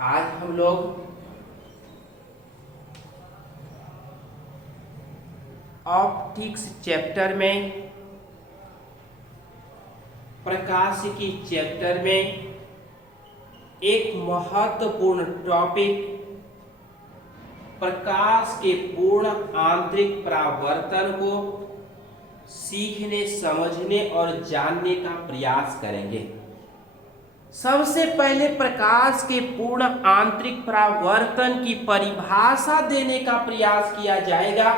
आज हम लोग ऑप्टिक्स चैप्टर में प्रकाश की चैप्टर में एक महत्वपूर्ण टॉपिक प्रकाश के पूर्ण आंतरिक परावर्तन को सीखने, समझने और जानने का प्रयास करेंगे। सबसे पहले प्रकाश के पूर्ण आंतरिक परावर्तन की परिभाषा देने का प्रयास किया जाएगा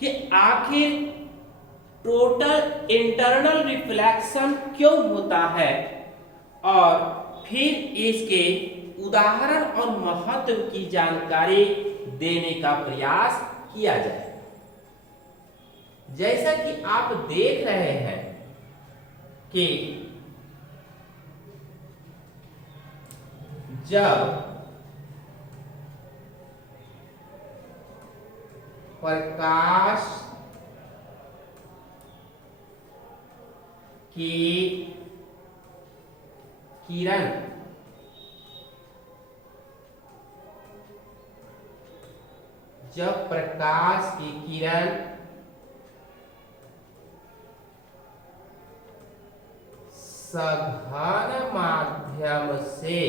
कि आखिर टोटल इंटरनल रिफ्लेक्शन क्यों होता है और फिर इसके उदाहरण और महत्व की जानकारी देने का प्रयास किया जाए। जैसा कि आप देख रहे हैं कि जब प्रकाश की किरण सघन माध्यम से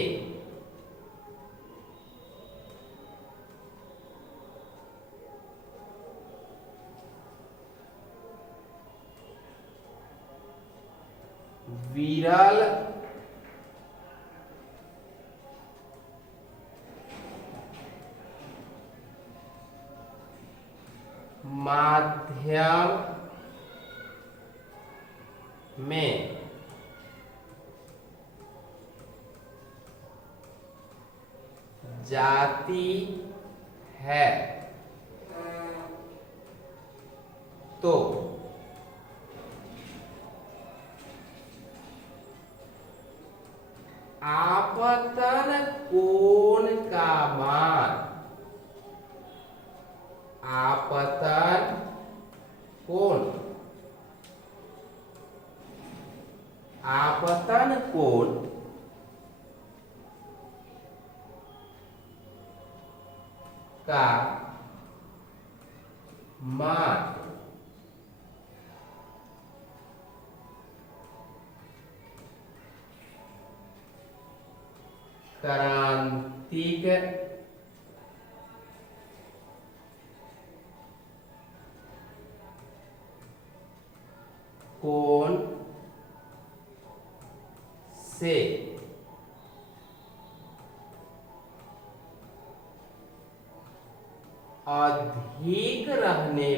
विरल माध्यम में जाती है तो आपतन कोण का मान आपतन कोण का मान क्रांतिक कोण से अधिक रहने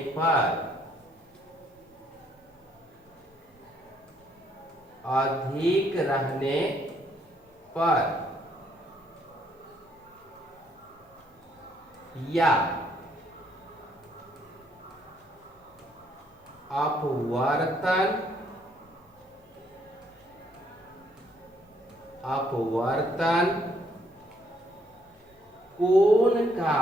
पर या अपवर्तन कोण का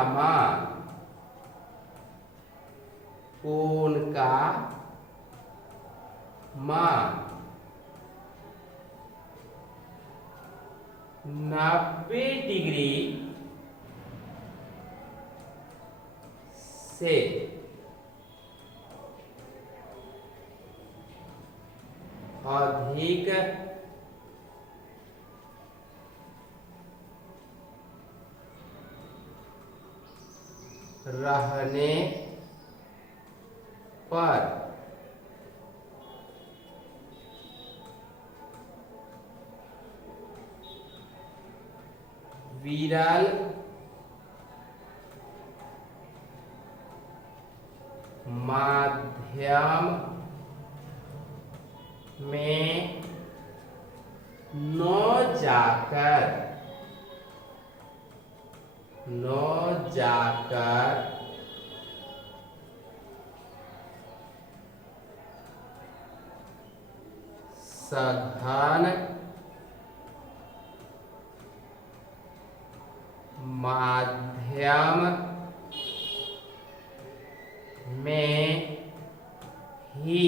मान 90 डिग्री से अधिक रहने पर विरल माध्यम में न जाकर सघन माध्यम में ही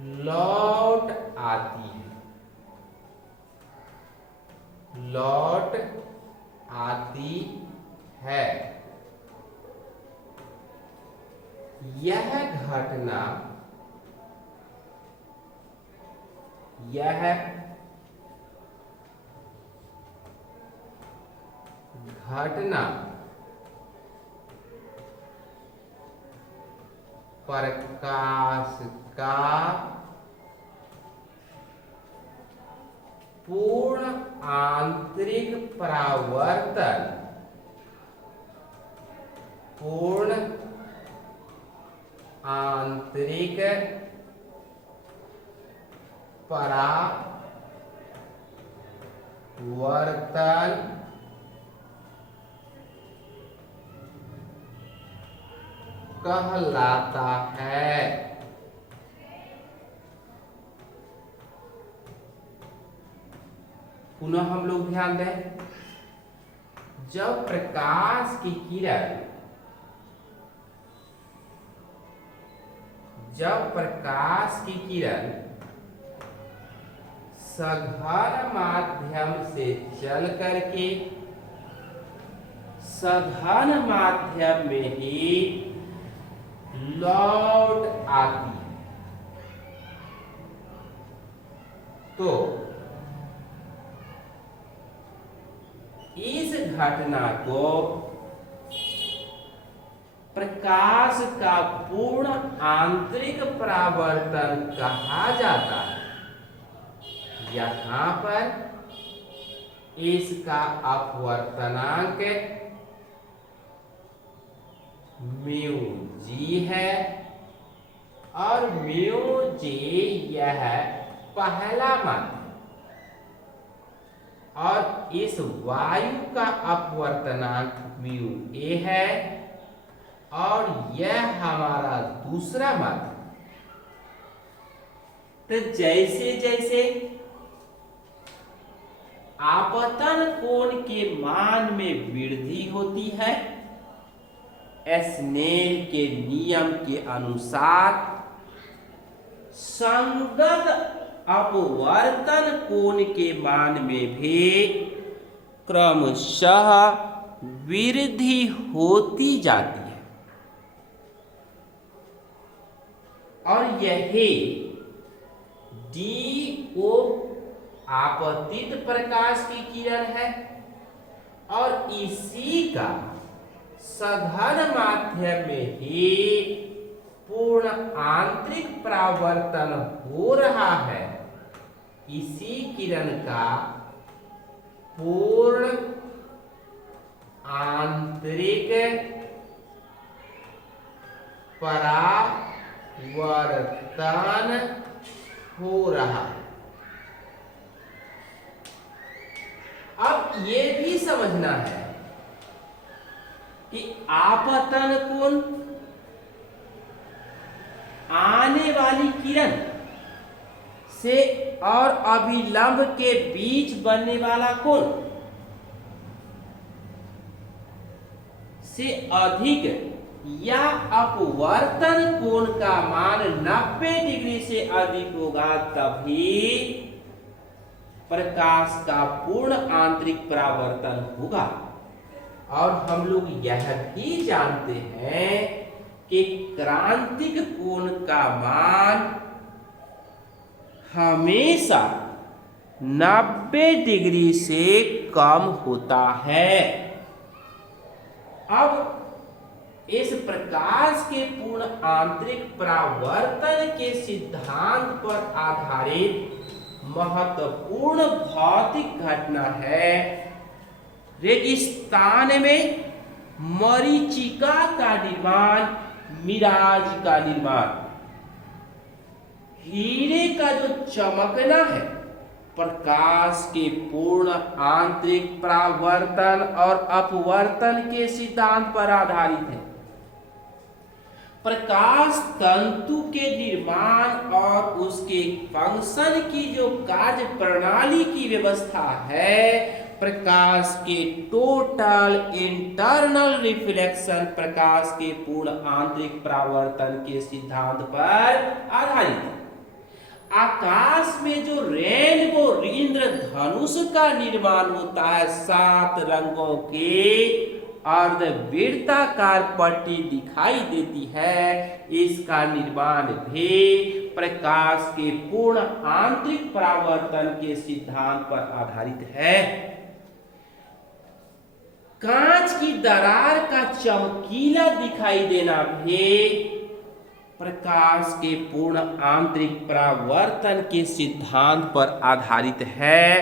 लौट आती है, लौट आती है। यह घटना, यह घटना प्रकाश का पूर्ण आंतरिक परावर्तन, पूर्ण आंतरिक परावर्तन कहलाता है। पुनः हम लोग ध्यान दें, जब प्रकाश की किरण, जब प्रकाश की किरण सघन माध्यम से चल करके सघन माध्यम में ही लौट आती है, तो इस घटना को प्रकाश का पूर्ण आंतरिक परावर्तन कहा जाता है। यहां पर इसका अपवर्तनांक म्यू जी है और म्यू जी यह पहला माध्य, और इस वायु का अपवर्तनांक म्यू ए है और यह हमारा दूसरा माध्य। तो जैसे जैसे आपतन कोण के मान में वृद्धि होती है, स्नेल के नियम के अनुसार संगत अपवर्तन कोण के मान में भी क्रमशः वृद्धि होती जाती है, और यही DO आपतित प्रकाश की किरण है, और इसी का सघन माध्यम में ही पूर्ण आंतरिक परावर्तन हो रहा है। इसी किरण का पूर्ण आंतरिक परावर्तन हो रहा है। अब ये भी समझना है कि आपतन कोण आने वाली किरण से और अभिलंब के बीच बनने वाला कोण से अधिक या अपवर्तन कोण का मान 90 डिग्री से अधिक होगा, तभी प्रकाश का पूर्ण आंतरिक परावर्तन होगा। और हम लोग यह भी जानते हैं कि क्रांतिक कोण का मान हमेशा 90 डिग्री से कम होता है। अब इस प्रकाश के पूर्ण आंतरिक परावर्तन के सिद्धांत पर आधारित महत्वपूर्ण भौतिक घटना है रेगिस्तान में मरीचिका का निर्माण, मिराज का निर्माण। हीरे का जो चमकना है प्रकाश के पूर्ण आंतरिक परावर्तन और अपवर्तन के सिद्धांत पर आधारित है। प्रकाश तंतु के निर्माण और उसके फंक्शन की जो कार्य प्रणाली की व्यवस्था है, प्रकाश के टोटल इंटरनल रिफ्लेक्शन प्रकाश के पूर्ण आंतरिक परावर्तन के सिद्धांत पर आधारित है। आकाश में जो रेनबो इंद्रधनुष का निर्माण होता है 7 रंगों के अर्धवृत्ताकार पट्टी दिखाई देती है, इसका निर्माण भी प्रकाश के पूर्ण आंतरिक परावर्तन के सिद्धांत पर आधारित है। कांच की दरार का चमकीला दिखाई देना भी प्रकाश के पूर्ण आंतरिक परावर्तन के सिद्धांत पर आधारित है।